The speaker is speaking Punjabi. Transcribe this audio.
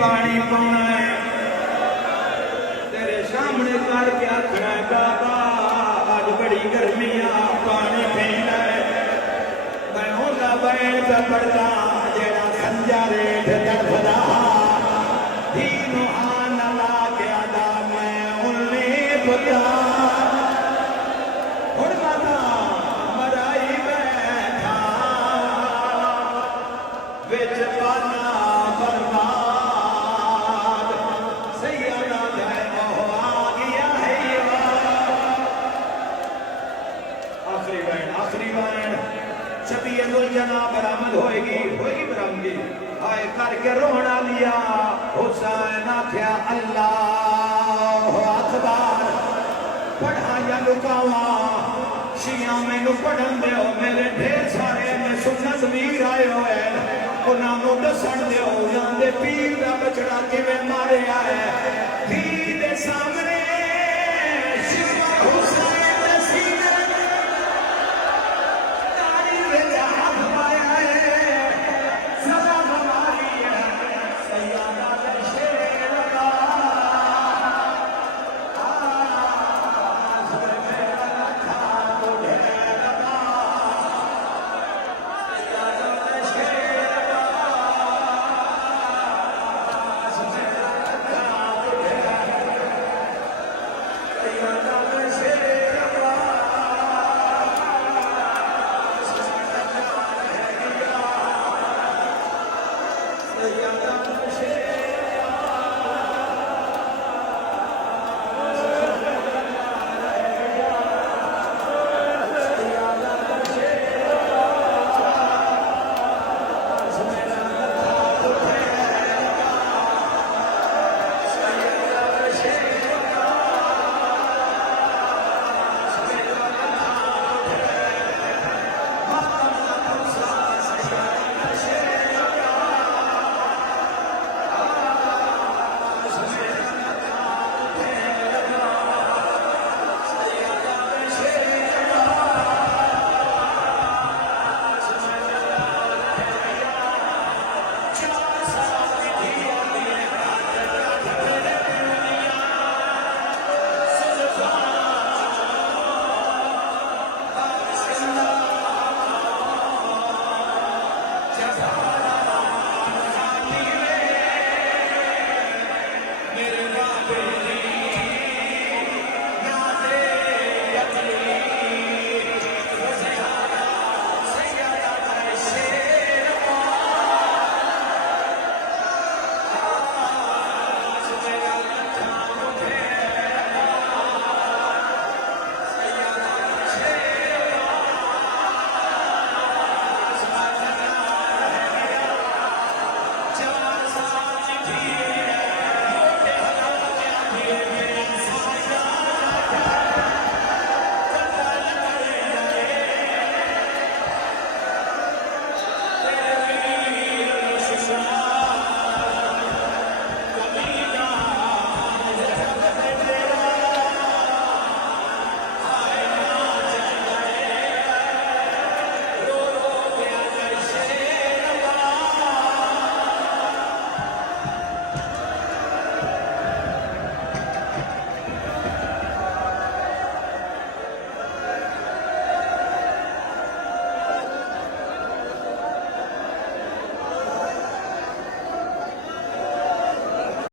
پانی پانا ہے تیرے سامنے کر کے آخنا ہے بابا اج بڑی گرمی آ پانی پینا ہے میں ہونا بین پہ پڑھتا جیڑا سنجا ریٹھ تڑپدا دینو آن لا کے آدھا میں انہیں پتا ہن ماتا مرائی بیٹھا وچ پانا برباد سیدہ ہے وہ آ گیا ہے آخری بین شبیعت الجناح برآمد ہوئے گی برآمدی آئے کر کے رونا لیا حسین آکھیا اللہ اکبر پڑھا یا لکاوا شیعہ میں نو پڑھن دیو میرے ڈھیر سارے میں سنت میر آئے ہوئے انہاں نو دسن دیو جاندے پیر دا بچڑا کے میں مارے آئے